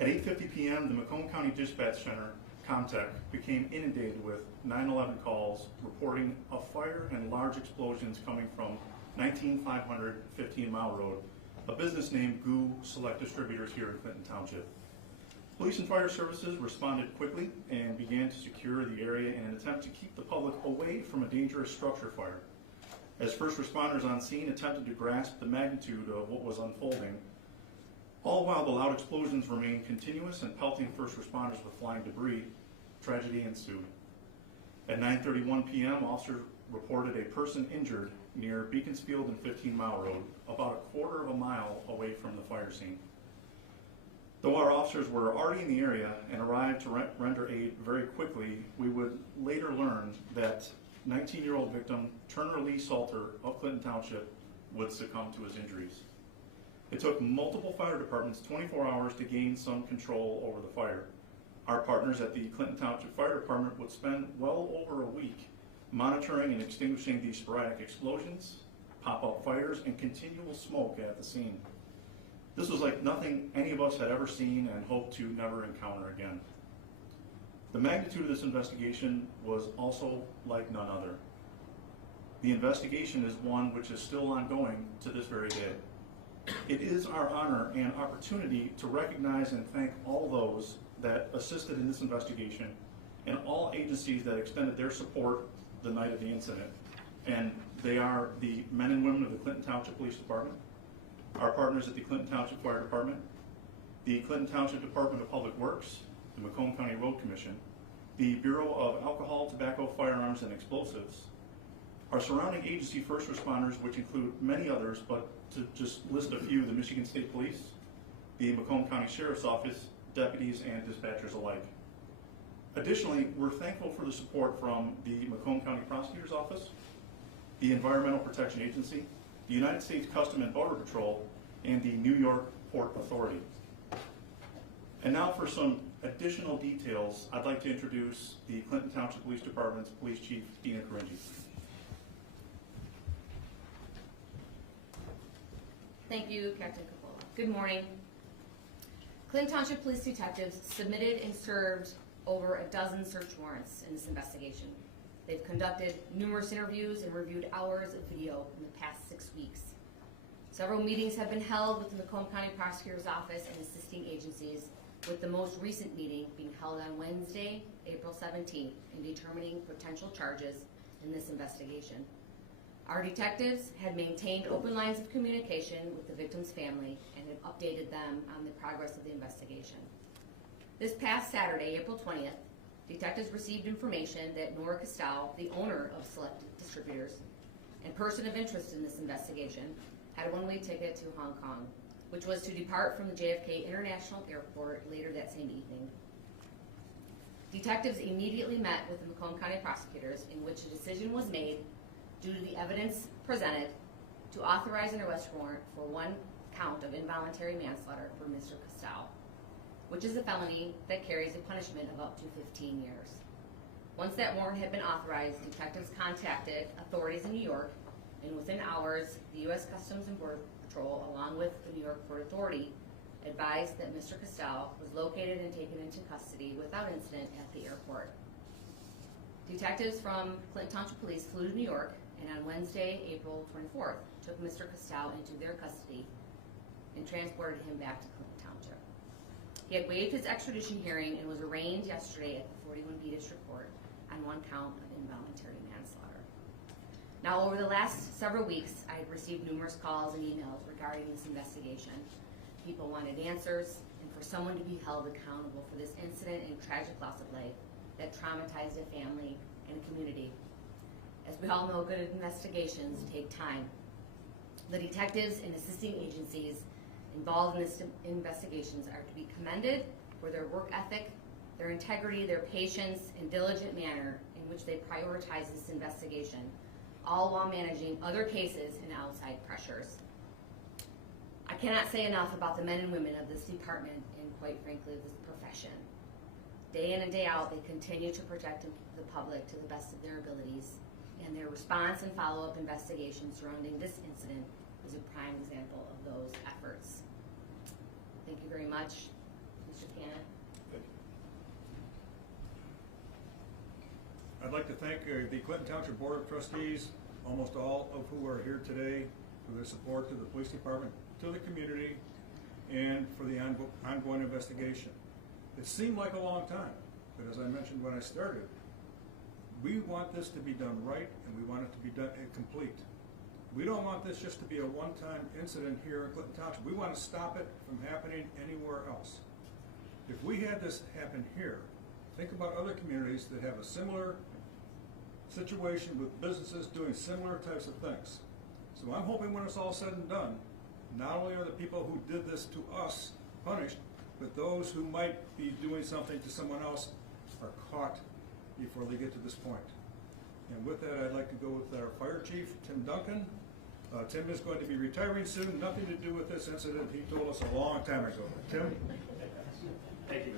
At 8:50 p.m., the Macomb County Dispatch Center, ComTech, became inundated with 911 calls reporting a fire and large explosions coming from 19500 15 Mile Road, a business named GOO Select Distributors here in Clinton Township. Police and fire services responded quickly and began to secure the area in an attempt to keep the public away from a dangerous structure fire. As first responders on scene attempted to grasp the magnitude of what was unfolding, all while the loud explosions remained continuous and pelting first responders with flying debris, tragedy ensued. At 9:31 p.m., officers reported a person injured near Beaconsfield and 15 Mile Road, about a quarter of a mile away from the fire scene. Though our officers were already in the area and arrived to render aid very quickly, we would later learn that 19-year-old victim Turner Lee Salter of Clinton Township would succumb to his injuries. It took multiple fire departments 24 hours to gain some control over the fire. Our partners at the Clinton Township Fire Department would spend well over a week monitoring and extinguishing these sporadic explosions, pop-up fires, and continual smoke at the scene. This was like nothing any of us had ever seen and hoped to never encounter again. The magnitude of this investigation was also like none other. The investigation is one which is still ongoing to this very day. It is our honor and opportunity to recognize and thank all those that assisted in this investigation and all agencies that extended their support the night of the incident. And they are the men and women of the Clinton Township Police Department, our partners at the Clinton Township Fire Department, the Clinton Township Department of Public Works, the Macomb County Road Commission, the Bureau of Alcohol, Tobacco, Firearms, and Explosives, our surrounding agency first responders, which include many others, but to just list a few, the Michigan State Police, the Macomb County Sheriff's Office, deputies and dispatchers alike. Additionally, we're thankful for the support from the Macomb County Prosecutor's Office, the Environmental Protection Agency, the United States Customs and Border Patrol, and the New York Port Authority. And now for some additional details, I'd like to introduce the Clinton Township Police Department's Police Chief, Dina Caringi. Thank you, Captain Coppola. Good morning. Clinton Township Police detectives submitted and served over a dozen search warrants in this investigation. They've conducted numerous interviews and reviewed hours of video in the past 6 weeks. Several meetings have been held with the Macomb County Prosecutor's Office and assisting agencies, with the most recent meeting being held on Wednesday, April 17th, in determining potential charges in this investigation. Our detectives had maintained open lines of communication with the victim's family and had updated them on the progress of the investigation. This past Saturday, April 20th, detectives received information that Noor Kestou, the owner of Select Distributors and person of interest in this investigation, had a one-way ticket to Hong Kong, which was to depart from the JFK International Airport later that same evening. Detectives immediately met with the Macomb County prosecutors, in which a decision was made due to the evidence presented to authorize an arrest warrant for one count of involuntary manslaughter for Mr. Kestou, which is a felony that carries a punishment of up to 15 years. Once that warrant had been authorized, detectives contacted authorities in New York, and within hours, the U.S. Customs and Border Patrol, along with the New York Port Authority, advised that Mr. Kestou was located and taken into custody without incident at the airport. Detectives from Clinton Township Police flew to New York, and on Wednesday, April 24th, took Mr. Kestou into their custody and transported him back to Clinton Township. He had waived his extradition hearing and was arraigned yesterday at the 41B District Court on one count of involuntary manslaughter. Now, over the last several weeks, I had received numerous calls and emails regarding this investigation. People wanted answers, and for someone to be held accountable for this incident and tragic loss of life that traumatized a family and a community. As we all know, good investigations take time. The detectives and assisting agencies involved in this investigations are to be commended for their work ethic, their integrity, their patience, and diligent manner in which they prioritize this investigation, all while managing other cases and outside pressures. I cannot say enough about the men and women of this department and, quite frankly, this profession. Day in and day out, they continue to protect the public to the best of their abilities, and their response and follow-up investigation surrounding this incident is a prime example of those efforts. Thank you very much, Mr. Mr. Cannon. I'd like to thank the Clinton Township Board of Trustees, almost all of who are here today, for their support to the police department, to the community, and for the ongoing investigation. It seemed like a long time, but as I mentioned when I started, we want this to be done right, and we want it to be done complete. We don't want this just to be a one-time incident here in Clinton Township. We want to stop it from happening anywhere else. If we had this happen here, think about other communities that have a similar situation with businesses doing similar types of things. So I'm hoping when it's all said and done, not only are the people who did this to us punished, but those who might be doing something to someone else are caught before they get to this point. And with that, I'd like to go with our fire chief, Tim Duncan. Tim is going to be retiring soon, nothing to do with this incident. He told us a long time ago. Tim? Thank you.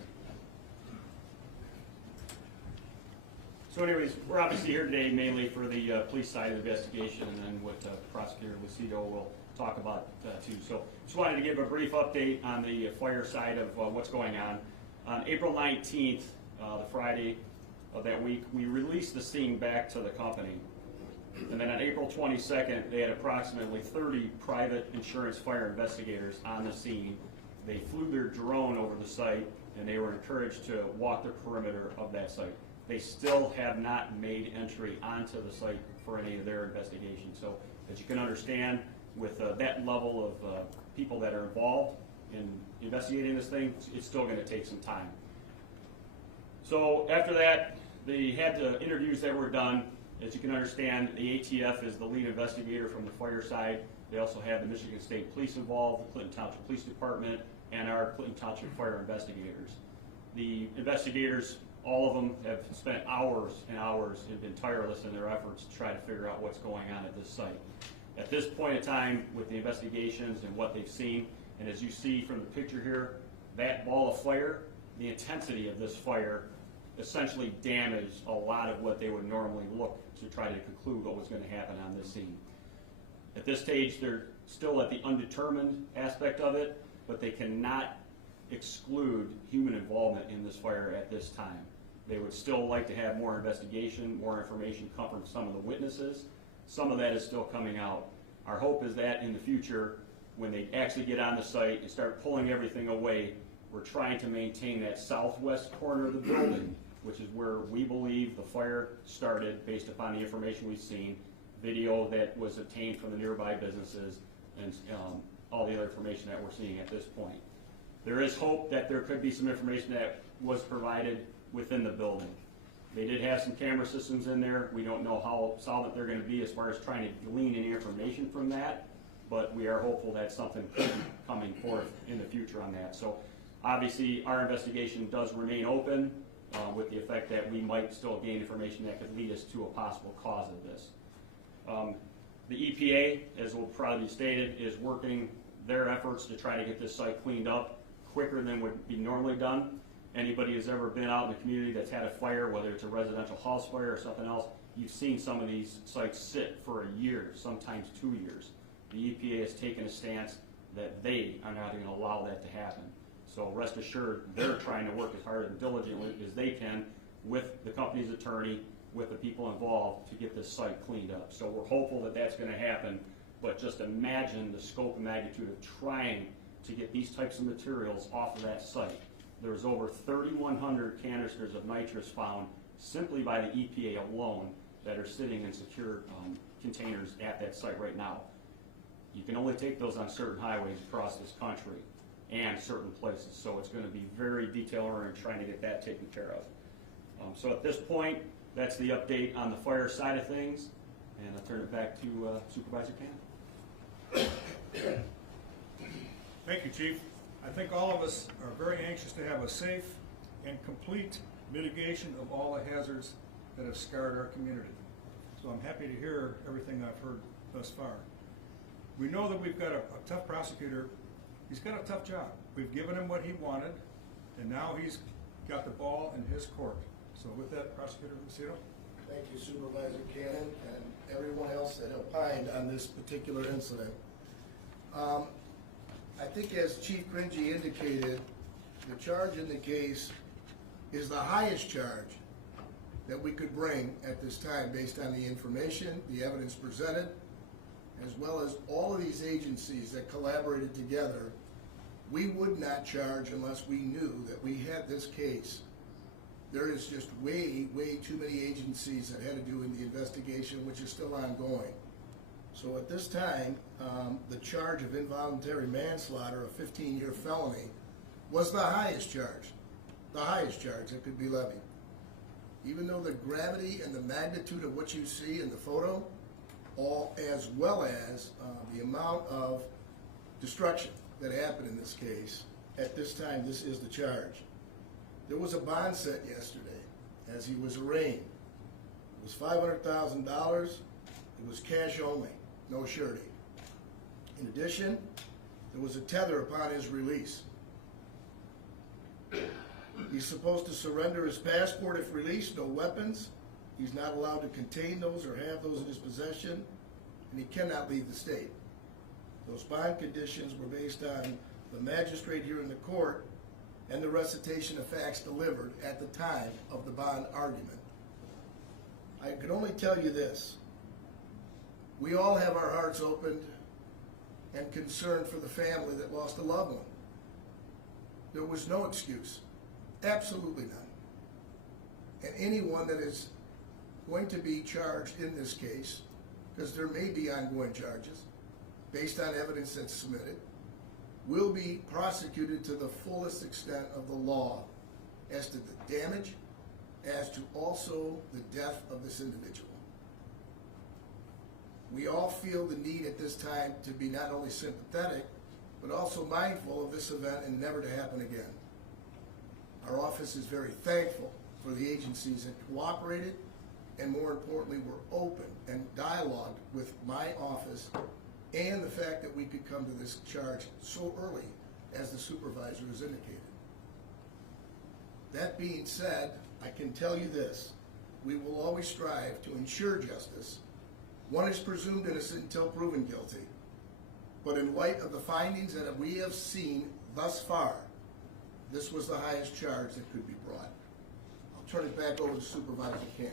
So anyways, we're obviously here today mainly for the police side of the investigation, and then what Prosecutor Lucido will talk about too. So just wanted to give a brief update on the fire side of what's going on. On April 19th, the Friday of that week, we released the scene back to the company. And then on April 22nd, they had approximately 30 private insurance fire investigators on the scene. They flew their drone over the site, and they were encouraged to walk the perimeter of that site. They still have not made entry onto the site for any of their investigations. So as you can understand, with that level of people that are involved in investigating this thing, it's still going to take some time. So after that, they had the interviews that were done. As you can understand, the ATF is the lead investigator from the fire side. They also have the Michigan State Police involved, the Clinton Township Police Department, and our Clinton Township fire investigators. The investigators, all of them, have spent hours and hours and been tireless in their efforts to try to figure out what's going on at this site. At this point in time, with the investigations and what they've seen, and as you see from the picture here, that ball of fire, the intensity of this fire essentially damaged a lot of what they would normally look to try to conclude what was going to happen on this scene. At this stage, they're still at the undetermined aspect of it, but they cannot exclude human involvement in this fire at this time. They would still like to have more investigation, more information come from some of the witnesses. Some of that is still coming out. Our hope is that in the future, when they actually get on the site and start pulling everything away, we're trying to maintain that southwest corner of the building, which is where we believe the fire started based upon the information we've seen, video that was obtained from the nearby businesses, and all the other information that we're seeing at this point. There is hope that there could be some information that was provided within the building. They did have some camera systems in there. We don't know how solid they're going to be as far as trying to glean any information from that, but we are hopeful that something could be coming forth in the future on that. So obviously our investigation does remain open with the effect that we might still gain information that could lead us to a possible cause of this. The EPA, as will probably be stated, is working their efforts to try to get this site cleaned up quicker than would be normally done. Anybody who's ever been out in the community that's had a fire, whether it's a residential house fire or something else, you've seen some of these sites sit for a year, sometimes 2 years. The EPA has taken a stance that they are not going to allow that to happen. So rest assured, they're trying to work as hard and diligently as they can with the company's attorney, with the people involved to get this site cleaned up. So we're hopeful that that's going to happen, but just imagine the scope and magnitude of trying to get these types of materials off of that site. There's over 3,100 canisters of nitrous found simply by the EPA alone that are sitting in secure containers at that site right now. You can only take those on certain highways across this country and certain places, so it's going to be very detail-oriented trying to get that taken care of. So at this point, that's the update on the fire side of things, and I'll turn it back to Supervisor Cannon. Thank you, Chief. I think all of us are very anxious to have a safe and complete mitigation of all the hazards that have scarred our community. So I'm happy to hear everything I've heard thus far. We know that we've got a tough prosecutor. He's got a tough job. We've given him what he wanted, and now he's got the ball in his court. So with that, Prosecutor Lucido. Thank you, Supervisor Cannon, and everyone else that opined on this particular incident. I think as Chief Gringy indicated, the charge in the case is the highest charge that we could bring at this time based on the information, the evidence presented, as well as all of these agencies that collaborated together. We would not charge unless we knew that we had this case. There is just way, way too many agencies that had to do in the investigation, which is still ongoing. So at this time, the charge of involuntary manslaughter, a 15-year felony, was the highest charge that could be levied. Even though the gravity and the magnitude of what you see in the photo, as well as the amount of destruction that happened in this case, at this time, this is the charge. There was a bond set yesterday as he was arraigned. It was $500,000. It was cash only, no surety. In addition, there was a tether upon his release. He's supposed to surrender his passport if released, no weapons. He's not allowed to contain those or have those in his possession, and he cannot leave the state. Those bond conditions were based on the magistrate here in the court and the recitation of facts delivered at the time of the bond argument. I can only tell you this. We all have our hearts opened and concerned for the family that lost a loved one. There was no excuse. Absolutely none. And anyone that is going to be charged in this case, because there may be ongoing charges based on evidence that's submitted, will be prosecuted to the fullest extent of the law as to the damage, as to also the death of this individual. We all feel the need at this time to be not only sympathetic, but also mindful of this event and never to happen again. Our office is very thankful for the agencies that cooperated and, more importantly, were open and dialogued with my office, and the fact that we could come to this charge so early as the supervisor has indicated. That being said, I can tell you this: we will always strive to ensure justice. One is presumed innocent until proven guilty. But in light of the findings that we have seen thus far, this was the highest charge that could be brought. I'll turn it back over to Supervisor Cannon.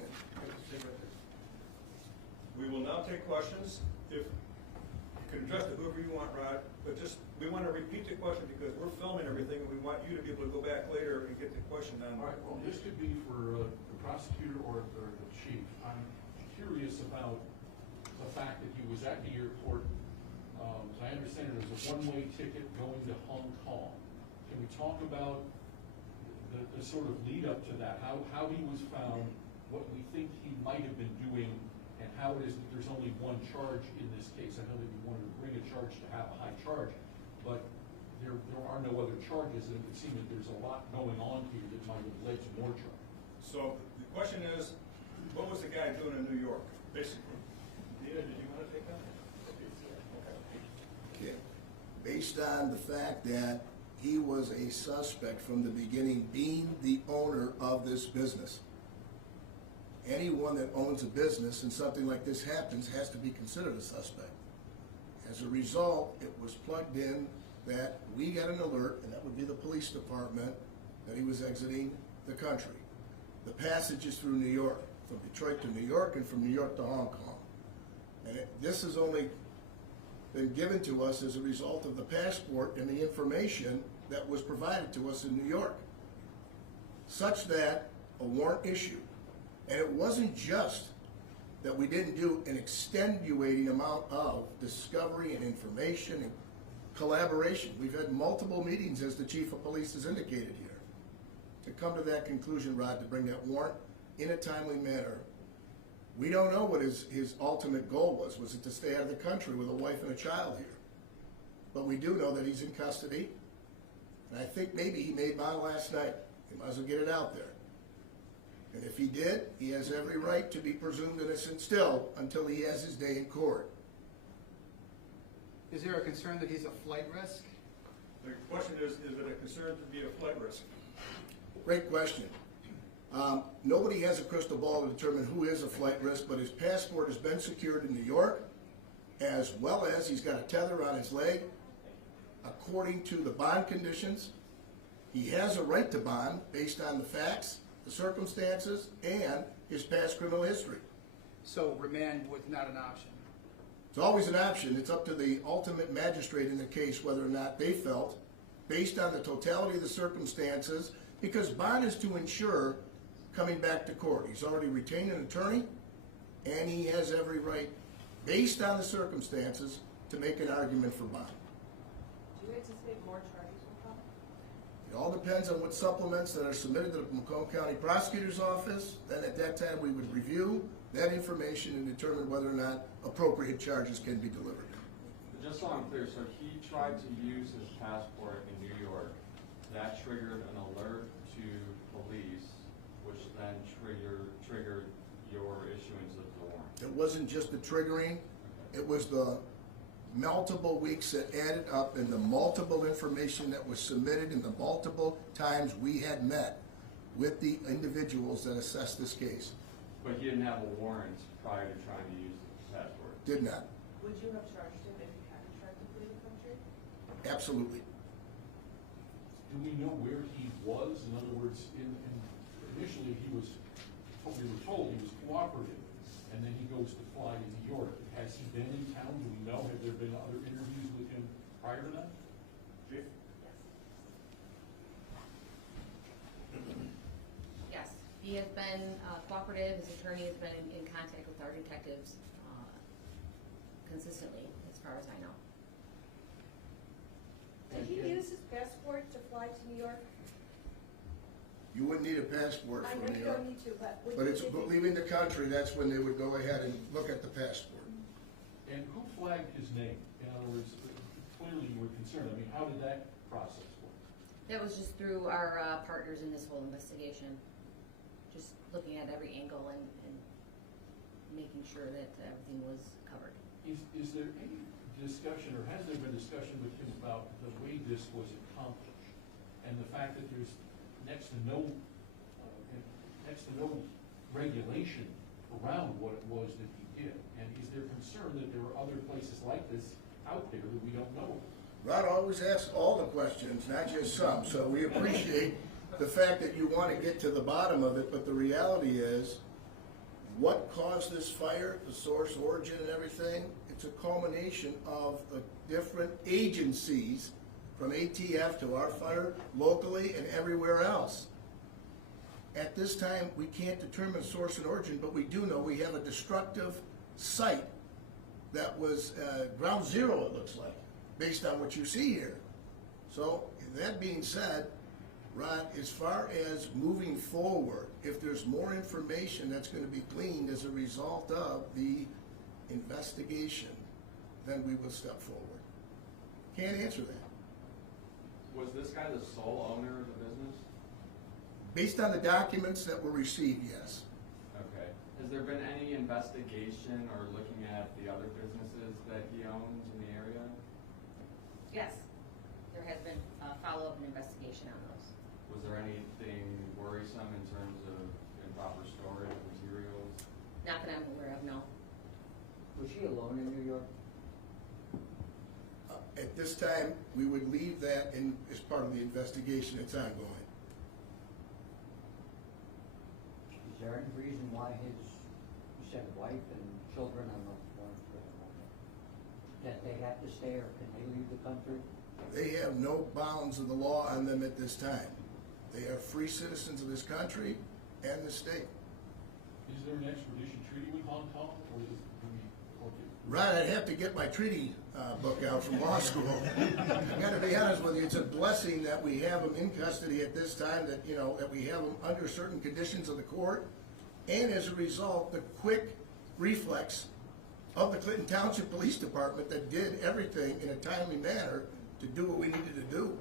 We will now take questions. If you can address to whoever you want, Rod, but just, we want to repeat the question because we're filming everything and we want you to be able to go back later and get the question on. All right, well, this could be for the prosecutor or the chief. I'm curious about the fact that he was at the airport. As I understand it, there's a one-way ticket going to Hong Kong. Can we talk about the sort of lead up to that? How he was found, what we think he might have been doing, and how it is that there's only one charge in this case. I know that you wanted to bring a charge to have a high charge, but there are no other charges, and it would seem that there's a lot going on here that might have led to more charges. So the question is, what was the guy doing in New York, basically? Dina, did you want to take that? Okay. Based on the fact that he was a suspect from the beginning, being the owner of this business. Anyone that owns a business and something like this happens has to be considered a suspect. As a result, it was plugged in that we got an alert, and that would be the police department, that he was exiting the country. The passage is through New York, from Detroit to New York and from New York to Hong Kong. And this has only been given to us as a result of the passport and the information that was provided to us in New York, such that a warrant issued. And it wasn't just that we didn't do an extenuating amount of discovery and information and collaboration. We've had multiple meetings, as the chief of police has indicated here, to come to that conclusion, Rod, to bring that warrant in a timely manner. We don't know what his ultimate goal was. Was it to stay out of the country with a wife and a child here? But we do know that he's in custody. And I think maybe he made bond last night. He might as well get it out there. And if he did, he has every right to be presumed innocent still until he has his day in court. Is there a concern that he's a flight risk? The question is it a concern to be a flight risk? Great question. Nobody has a crystal ball to determine who is a flight risk, but his passport has been secured in New York, as well as he's got a tether on his leg. According to the bond conditions, He has a right to bond based on the facts, the circumstances, and his past criminal history. So remand was not an option. It's always an option. It's up to the ultimate magistrate in the case whether or not they felt, based on the totality of the circumstances, because bond is to ensure coming back to court. He's already retained an attorney, and he has every right, based on the circumstances, to make an argument for bond. Do you anticipate more charges will come? It all depends on what supplements that are submitted to the Macomb County Prosecutor's Office. Then at that time, we would review that information and determine whether or not appropriate charges can be delivered. But just so I'm clear, so he tried to use his passport in New York. That triggered an alert to police, which then triggered your issuance of the warrant. It wasn't just the triggering, it was the multiple weeks that added up and the multiple information that was submitted and the multiple times we had met with the individuals that assessed this case. But he didn't have a warrant prior to trying to use the passport. Did not. Would you have charged him if he hadn't tried to flee the country? Absolutely. Do we know where he was? In other words, initially we were told he was cooperative, and then he goes to fly to New York. Has he been in town? Do we know? Have there been other interviews with him prior to that? Chief? Yes, he has been cooperative, his attorney has been in contact with our detectives consistently, as far as I know. Did he use his passport to fly to New York? You wouldn't need a passport I for know New you York. don't need to, but would But you? it's leaving the country, that's when they would go ahead and look at the passport. And who flagged his name? In other words, clearly you were concerned. I mean, how did that process work? That was just through our partners in this whole investigation, just looking at every angle and making sure that everything was covered. Is there any discussion, or has there been discussion with him about the way this was accomplished? And the fact that there's next to no regulation around what it was that he did? And is there concern that there are other places like this out there that we don't know? Rod always asks all the questions, not just some, so we appreciate the fact that you want to get to the bottom of it, but the reality is, what caused this fire, the source, origin, and everything, it's a culmination of the different agencies, from ATF to our fire, locally and everywhere else. At this time, we can't determine source and origin, but we do know we have a destructive site that was ground zero, it looks like, based on what you see here. So, that being said, Rod, as far as moving forward, if there's more information that's going to be gleaned as a result of the investigation, then we will step forward. Can't answer that. Was this guy the sole owner of the business? Based on the documents that were received, yes. Okay. Has there been any investigation or looking at the other businesses that he owns in the area? Yes, there has been a follow-up and investigation on those. Was there anything worrisome in terms of improper storage of materials? Not that I'm aware of, no. Was he alone in New York? At this time, we would leave that in as part of the investigation that's ongoing. Is there any reason why you said wife and children, I'm not going through it, that they have to stay, or can they leave the country? They have no bounds of the law on them at this time. They are free citizens of this country and the state. Is there an extradition treaty with Hong Kong, or is it? Rod, I'd have to get my treaty book out from law school. I gotta be honest with you, it's a blessing that we have them in custody at this time, that, you know, that we have them under certain conditions of the court, and as a result, the quick reflex of the Clinton Township Police Department that did everything in a timely manner to do what we needed to do.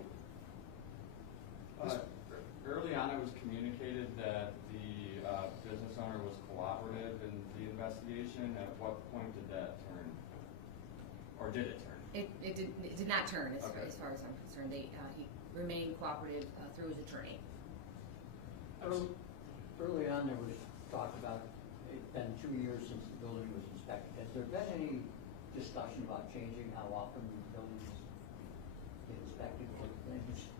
Early on, it was communicated that the business owner was cooperative in the investigation. At what point did that turn? Or did it turn? It did not turn, as Okay. far as I'm concerned. He remained cooperative through his attorney. Early on, there was talk about, it's been 2 years since the building was inspected. Has there been any discussion about changing how often the buildings get inspected for things?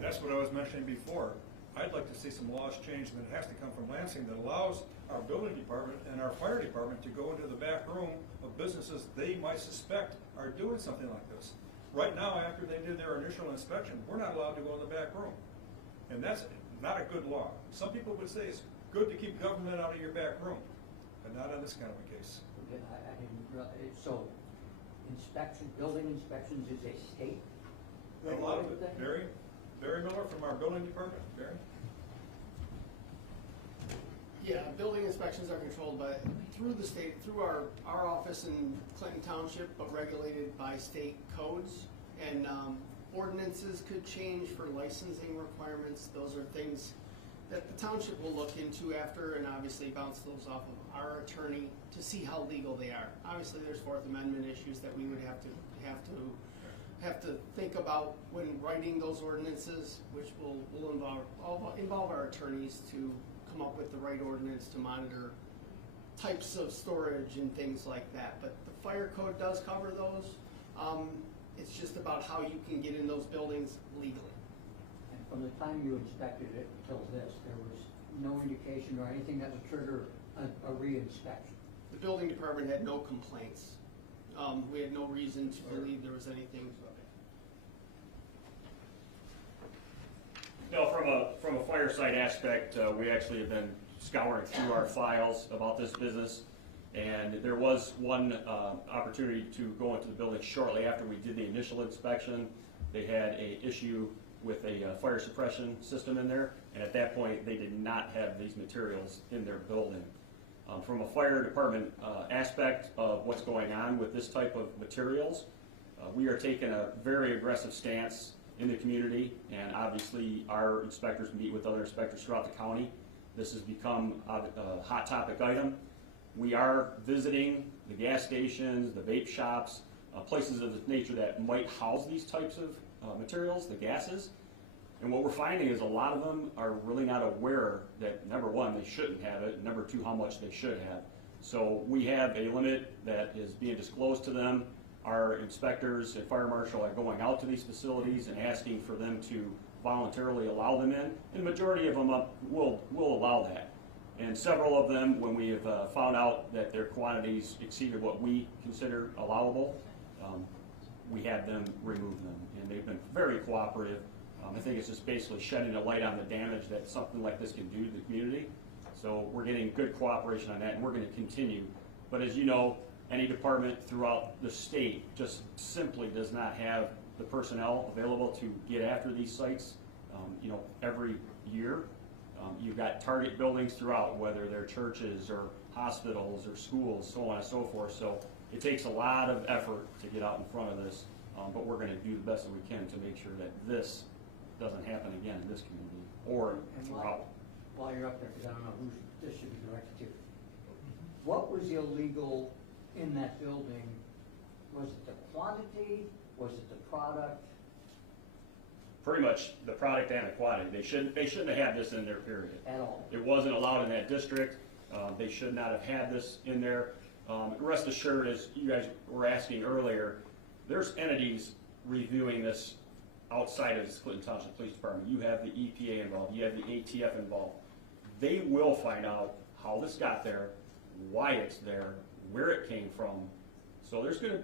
That's what I was mentioning before. I'd like to see some laws changed, and it has to come from Lansing, that allows our building department and our fire department to go into the back room of businesses they might suspect are doing something like this. Right now, after they did their initial inspection, we're not allowed to go in the back room. And that's not a good law. Some people would say it's good to keep government out of your back room, but not in this kind of a case. I didn't realize, so building inspections is a state? A lot of it. regulated thing? Barry Miller from our building department. Barry? Yeah, building inspections are controlled through the state, through our office in Clinton Township, but regulated by state codes. And ordinances could change for licensing requirements. Those are things that the township will look into after, and obviously bounce those off of our attorney to see how legal they are. Obviously, there's Fourth Amendment issues that we would have to think about when writing those ordinances, which will involve our attorneys to come up with the right ordinance to monitor types of storage and things like that. But the fire code does cover those. It's just about how you can get in those buildings legally. And from the time you inspected it until this, there was no indication or anything that would trigger a re-inspection? The building department had no complaints. We had no reason to believe there was anything. No, from a fireside aspect, we actually have been scouring through our files about this business, and there was one opportunity to go into the building shortly after we did the initial inspection. They had an issue with a fire suppression system in there, and at that point, they did not have these materials in their building. From a fire department aspect of what's going on with this type of materials, we are taking a very aggressive stance in the community, and obviously our inspectors meet with other inspectors throughout the county. This has become a hot topic item. We are visiting the gas stations, the vape shops, places of this nature that might house these types of materials, the gases. And what we're finding is a lot of them are really not aware that, number one, they shouldn't have it, and number two, how much they should have. So we have a limit that is being disclosed to them. Our inspectors and fire marshal are going out to these facilities and asking for them to voluntarily allow them in, and the majority of them will allow that. And several of them, when we have found out that their quantities exceeded what we consider allowable, we had them remove them, and they've been very cooperative. I think it's just basically shedding a light on the damage that something like this can do to the community. So we're getting good cooperation on that, and we're going to continue. But as you know, any department throughout the state just simply does not have the personnel available to get after these sites. Every year, you've got target buildings throughout, whether they're churches or hospitals or schools, so on and so forth. So it takes a lot of effort to get out in front of this, but we're going to do the best that we can to make sure that this doesn't happen again in this community or throughout. While you're up there, because I don't know who this should be directed to, what was illegal in that building? Was it the quantity? Was it the product? Pretty much the product and the quantity. They shouldn't have had this in there, period. At all? It wasn't allowed in that district. They should not have had this in there. Rest assured, as you guys were asking earlier, there's entities reviewing this outside of the Clinton Township Police Department. You have the EPA involved. You have the ATF involved. They will find out how this got there, why it's there, where it came from. So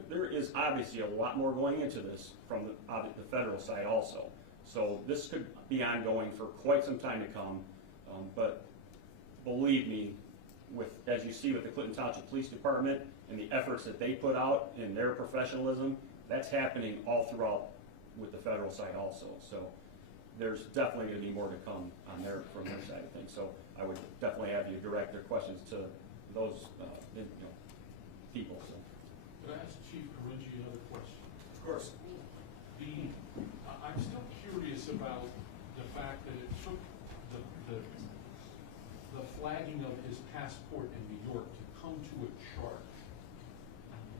there is obviously a lot more going into this from the federal side also. So this could be ongoing for quite some time to come. But believe me, as you see with the Clinton Township Police Department and the efforts that they put out in their professionalism, that's happening all throughout with the federal side also. So there's definitely going to be more to come from their side of things. So I would definitely have you direct their questions to those people. So. Could I ask Chief Caringi another question? Of course. I'm still curious about the fact that it took the flagging of his passport in New York to come to a charge.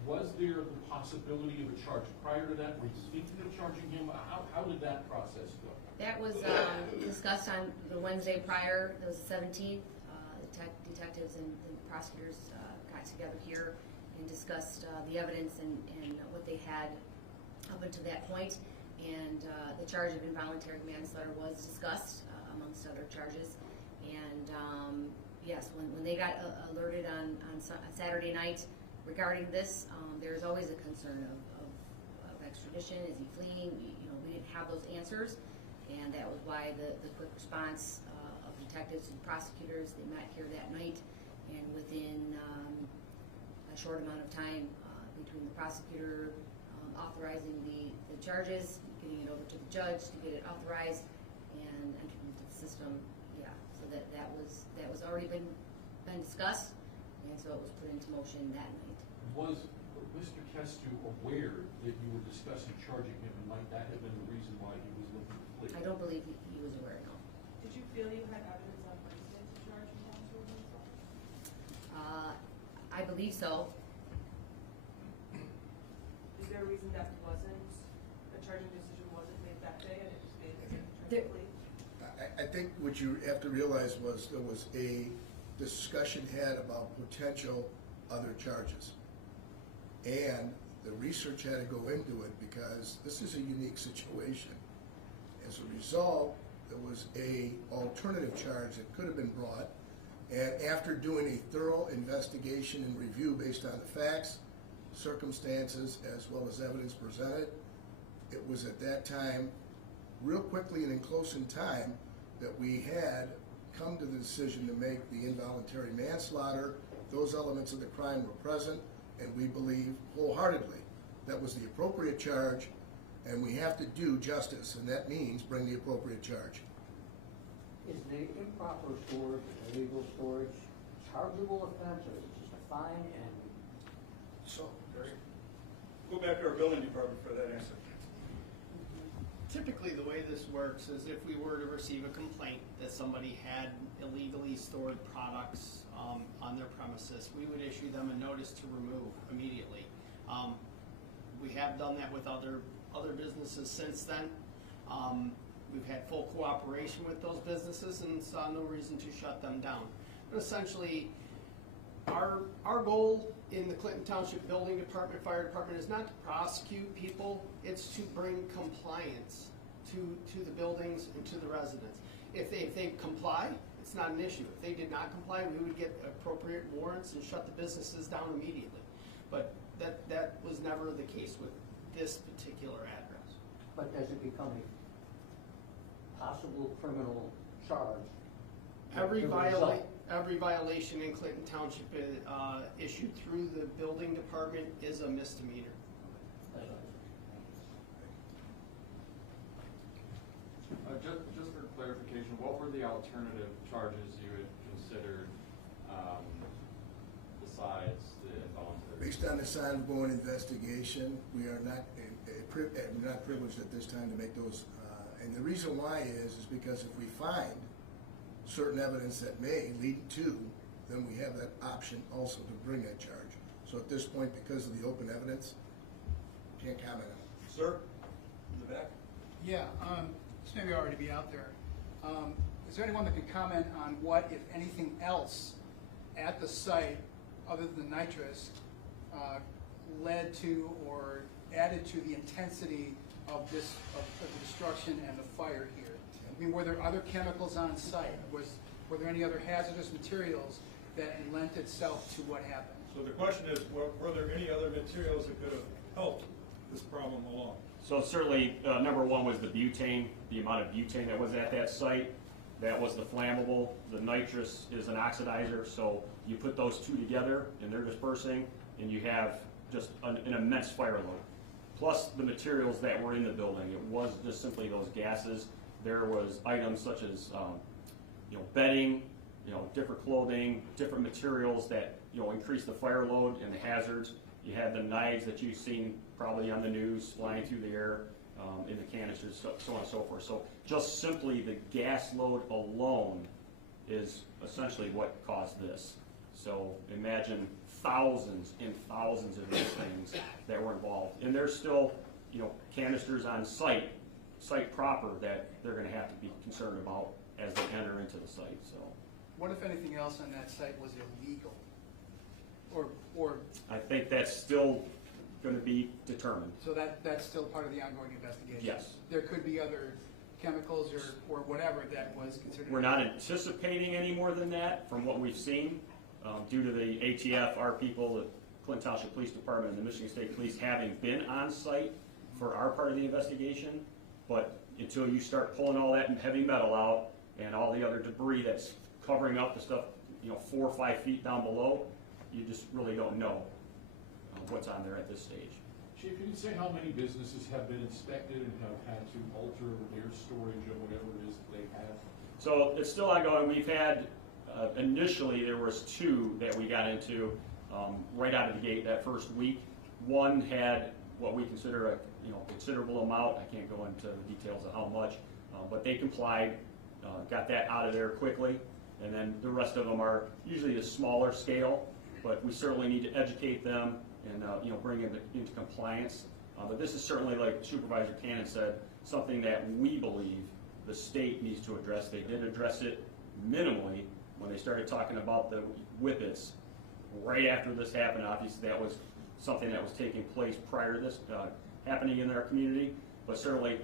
Was there the possibility of a charge prior to that? Were you thinking of charging him? How did that process go? That was discussed on the Wednesday prior, the 17th. Detectives and prosecutors got together here and discussed the evidence and what they had up until that point. And the charge of involuntary manslaughter was discussed amongst other charges. And yes, when they got alerted on Saturday night regarding this, there's always a concern of extradition. Is he fleeing? We didn't have those answers, and that was why the quick response of detectives and prosecutors, they met here that night, and within a short amount of time between the prosecutor authorizing the charges, getting it over to the judge to get it authorized, and entering into the system, so that was already been discussed, and so it was put into motion that night. Was Mr. Kestou aware that you were discussing charging him, and might that have been the reason why he was looking to flee? I don't believe he was aware, no. Did you feel you had evidence on Wednesday to charge him on to I believe so. Is there a reason that a charging decision wasn't made that day and it was made again? I think what you have to realize was there was a discussion had about potential other charges. And the research had to go into it because this is a unique situation. As a result, there was a alternative charge that could have been brought. And after doing a thorough investigation and review based on the facts, circumstances, as well as evidence presented, it was at that time, real quickly and in close in time, that we had come to the decision to make the involuntary manslaughter. Those elements of the crime were present, and we believe wholeheartedly that was the appropriate charge, and we have to do justice, and that means bring the appropriate charge. Is the improper storage, illegal storage, chargeable offense, or is it just a fine and? So, go back to our building department for that answer. Typically, the way this works is if we were to receive a complaint that somebody had illegally stored products on their premises, we would issue them a notice to remove immediately. We have done that with other businesses since then. We've had full cooperation with those businesses and saw no reason to shut them down. But essentially, our goal in the Clinton Township Building Department, Fire Department is not to prosecute people, it's to bring compliance to the buildings and to the residents. If they comply, it's not an issue. If they did not comply, we would get appropriate warrants and shut the businesses down immediately. But that was never the case with this particular address. But does it become a possible criminal charge? Every as a result? violation in Clinton Township issued through the building department is a misdemeanor. Just for clarification, what were the alternative charges you had considered besides the involuntary? Based on this ongoing investigation, we are not privileged at this time to make those. And the reason why is because if we find certain evidence that may lead to, then we have that option also to bring that charge. So at this point, because of the open evidence, can't comment on it. Sir, in the back. Yeah, this may already be out there. Is there anyone that can comment on what, if anything else, at the site, other than nitrous, led to or added to the intensity of the destruction and the fire here? I mean, were there other chemicals on site? Were there any other hazardous materials that lent itself to what happened? So the question is, were there any other materials that could have helped this problem along? So certainly, number one was the butane, the amount of butane that was at that site. That was the flammable. The nitrous is an oxidizer, so you put those two together and they're dispersing, and you have just an immense fire load. Plus the materials that were in the building. It wasn't just simply those gases. There was items such as bedding, different clothing, different materials that increase the fire load and the hazards. You had the knives that you've seen probably on the news flying through the air in the canisters, so on and so forth. So just simply the gas load alone is essentially what caused this. So imagine thousands and thousands of these things that were involved. And there's still canisters on site proper, that they're going to have to be concerned about as they enter into the site. So, What, if anything else, on that site was illegal? Or I think that's still gonna be determined. So that's still part of the ongoing investigation? Yes. There could be other chemicals or whatever that was considered? We're not anticipating any more than that from what we've seen, due to the ATF, our people, the Clinton Township Police Department and the Michigan State Police having been on site for our part of the investigation. But until you start pulling all that heavy metal out and all the other debris that's covering up the stuff, 4 or 5 feet down below, you just really don't know what's on there at this stage. Chief, can you say how many businesses have been inspected and have had to alter their storage or whatever it is that they have? So it's still ongoing. We've had, initially there was 2 that we got into right out of the gate that first week. One had what we consider a considerable amount. I can't go into the details of how much, but they complied, got that out of there quickly. And then the rest of them are usually a smaller scale, but we certainly need to educate them and bring them into compliance. But this is certainly, like Supervisor Cannon said, something that we believe the state needs to address. They did address it minimally when they started talking about the whippets. Right after this happened, obviously that was something that was taking place prior to this happening in our community. But certainly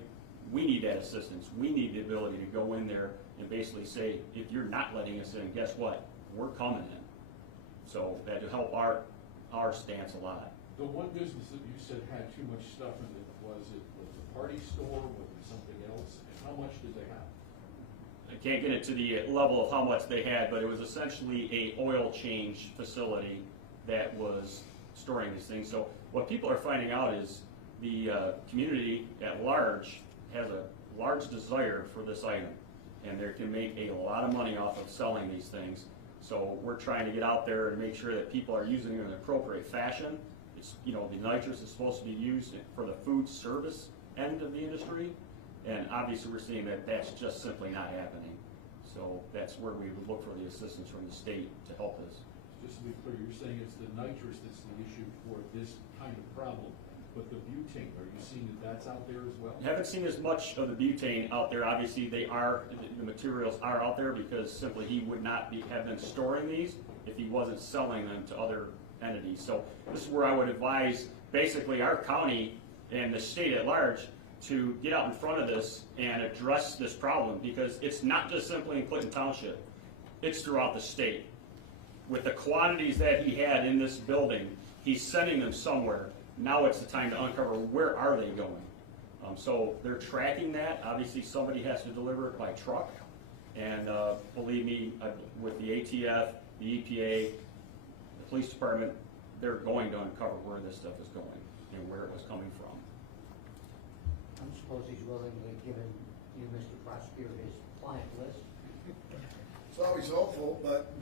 we need that assistance. We need the ability to go in there and basically say, if you're not letting us in, guess what? We're coming in. So that will help our stance a lot. The one business that you said had too much stuff in it, was it the party store, was it something else? And how much did they have? I can't get into the level of how much they had, but it was essentially a oil change facility that was storing these things. So what people are finding out is the community at large has a large desire for this item, and they can make a lot of money off of selling these things. So we're trying to get out there and make sure that people are using it in an appropriate fashion. It's, the nitrous is supposed to be used for the food service end of the industry, and obviously we're seeing that that's just simply not happening. So that's where we would look for the assistance from the state to help us. Just to be clear, you're saying it's the nitrous that's the issue for this kind of problem, but the butane, are you seeing that that's out there as well? Haven't seen as much of the butane out there. Obviously, the materials are out there because simply he would not have been storing these if he wasn't selling them to other entities. So this is where I would advise basically our county and the state at large to get out in front of this and address this problem, because it's not just simply in Clinton Township, it's throughout the state. With the quantities that he had in this building, he's sending them somewhere. Now it's the time to uncover where are they going. So they're tracking that. Obviously somebody has to deliver it by truck, and believe me, with the ATF, the EPA, the police department, they're going to uncover where this stuff is going and where it was coming from. I suppose he's willingly given you, Mr. Prosecutor, his client list. It's always hopeful, but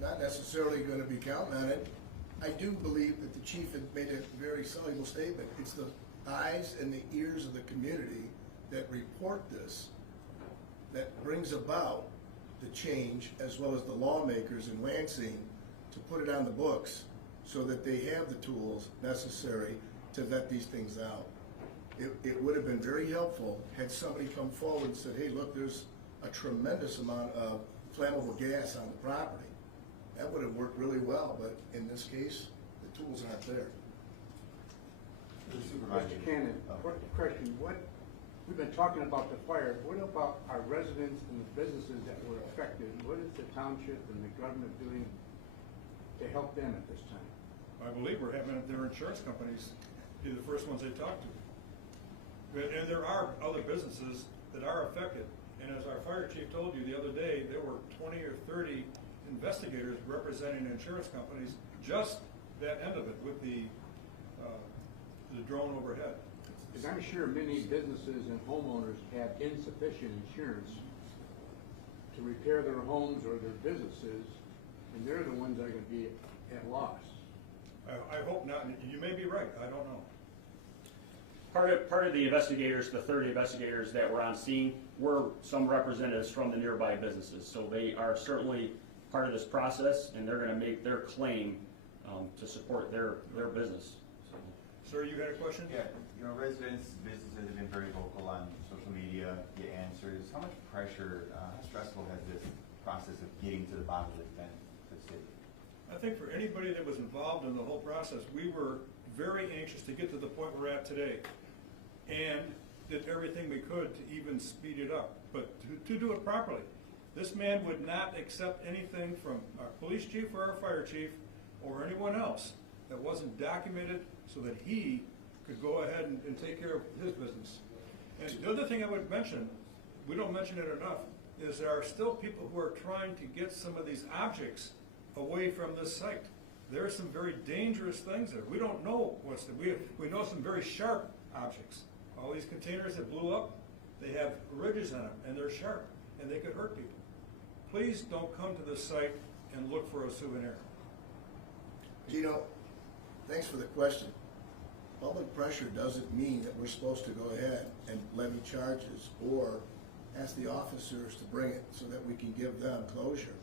not necessarily going to be counting on it. I do believe that the chief had made a very soluble statement. It's the eyes and the ears of the community that report this that brings about the change, as well as the lawmakers in Lansing, to put it on the books so that they have the tools necessary to vet these things out. It would have been very helpful had somebody come forward and said, hey, look, there's a tremendous amount of flammable gas on the property. That would have worked really well, but in this case, the tools aren't there. Mr. Cannon, quick question, we've been talking about the fire, what about our residents and the businesses that were affected? What is the township and the government doing to help them at this time? I believe we're having their insurance companies be the first ones they talk to. And there are other businesses that are affected. And as our fire chief told you the other day, there were 20 or 30 investigators representing insurance companies, just that end of it with the drone overhead. Because I'm sure many businesses and homeowners have insufficient insurance to repair their homes or their businesses, and they're the ones that are going to be at loss. I hope not. You may be right. I don't know. Part of the investigators, the 30 investigators that were on scene, were some representatives from the nearby businesses. So they are certainly part of this process, and they're going to make their claim to support their business. Sir, you had a question? Yeah, residents, businesses have been very vocal on social media, get answers. How much pressure, how stressful has this process of getting to the bottom of this been to the city? I think for anybody that was involved in the whole process, we were very anxious to get to the point we're at today, and did everything we could to even speed it up, but to do it properly. This man would not accept anything from our police chief or our fire chief or anyone else that wasn't documented so that he could go ahead and take care of his business. And the other thing I would mention, we don't mention it enough, is there are still people who are trying to get some of these objects away from this site. There are some very dangerous things there. We don't know what's there. We know some very sharp objects. All these containers that blew up, they have ridges on them, and they're sharp, and they could hurt people. Please don't come to this site and look for a souvenir. Gino, thanks for the question. Public pressure doesn't mean that we're supposed to go ahead and levy charges or ask the officers to bring it so that we can give them closure.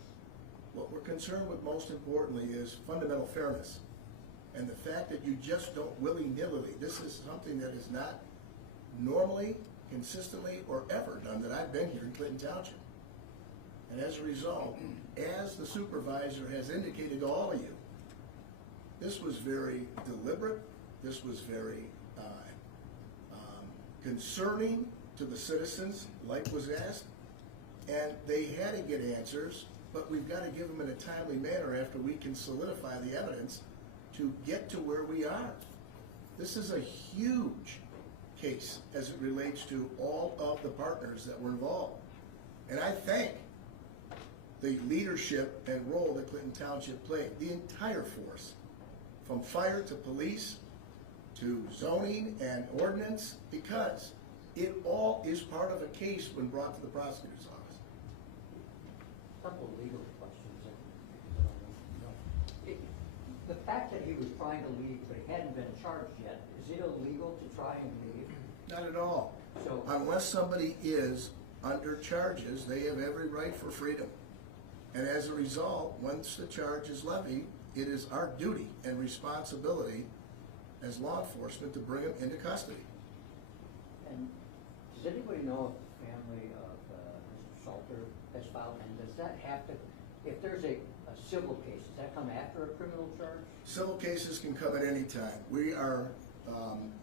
What we're concerned with most importantly is fundamental fairness. And the fact that you just don't willy-nilly, this is something that is not normally, consistently, or ever done that I've been here in Clinton Township. And as a result, as the supervisor has indicated to all of you, this was very deliberate, this was very concerning to the citizens, like was asked, and they had to get answers, but we've got to give them in a timely manner after we can solidify the evidence to get to where we are. This is a huge case as it relates to all of the partners that were involved. And I thank the leadership and role that Clinton Township played, the entire force, from fire to police to zoning and ordinance, because it all is part of a case when brought to the prosecutor's office. A couple of legal questions. The fact that he was trying to leave but he hadn't been charged yet, is it illegal to try and leave? Not at all. So, unless somebody is under charges, they have every right for freedom. And as a result, once the charge is levied, it is our duty and responsibility as law enforcement to bring him into custody. and does anybody know if the family of Mr. Salter has filed, and does that have to, if there's a civil case, does that come after a criminal charge? Civil cases can come at any time. We are,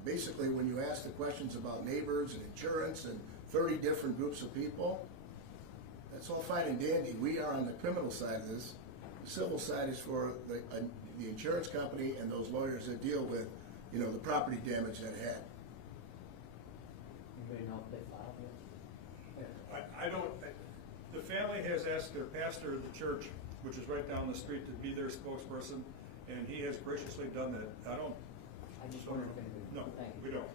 basically, when you ask the questions about neighbors and insurance and 30 different groups of people, that's all fine and dandy. We are on the criminal side of this. The civil side is for the insurance company and those lawyers that deal with, the property damage that had. Anybody know if they filed yet? I don't, the family has asked their pastor of the church, which is right down the street, to be their spokesperson, and he has graciously done that. I just wondered if anybody. No, Thank you. we don't.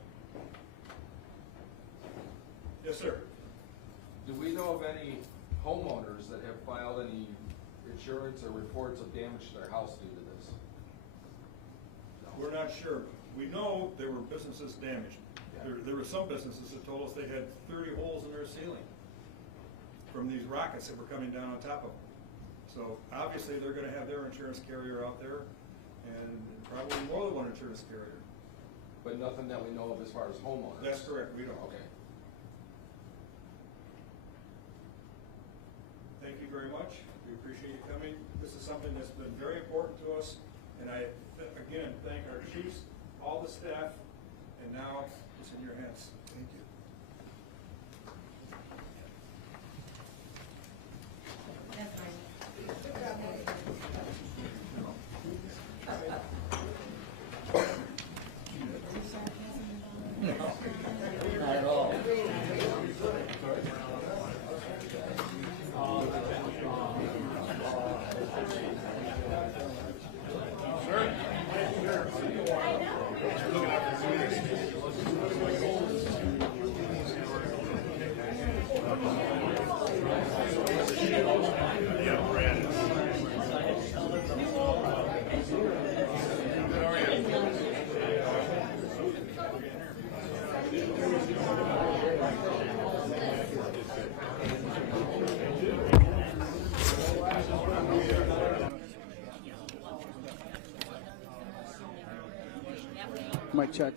Yes, sir. Do we know of any homeowners that have filed any insurance or reports of damage to their house due to this? We're not sure. We know there were businesses damaged. Yeah. There were some businesses that told us they had 30 holes in their ceiling from these rockets that were coming down on top of them. So obviously they're going to have their insurance carrier out there, and probably more than one insurance carrier. But nothing that we know of as far as homeowners? That's correct, we don't. Okay. Thank you very much. We appreciate you coming. This is something that's been very important to us, and I, again, thank our chiefs, all the staff, and now it's in your hands. Thank you. Not at all. Mic check.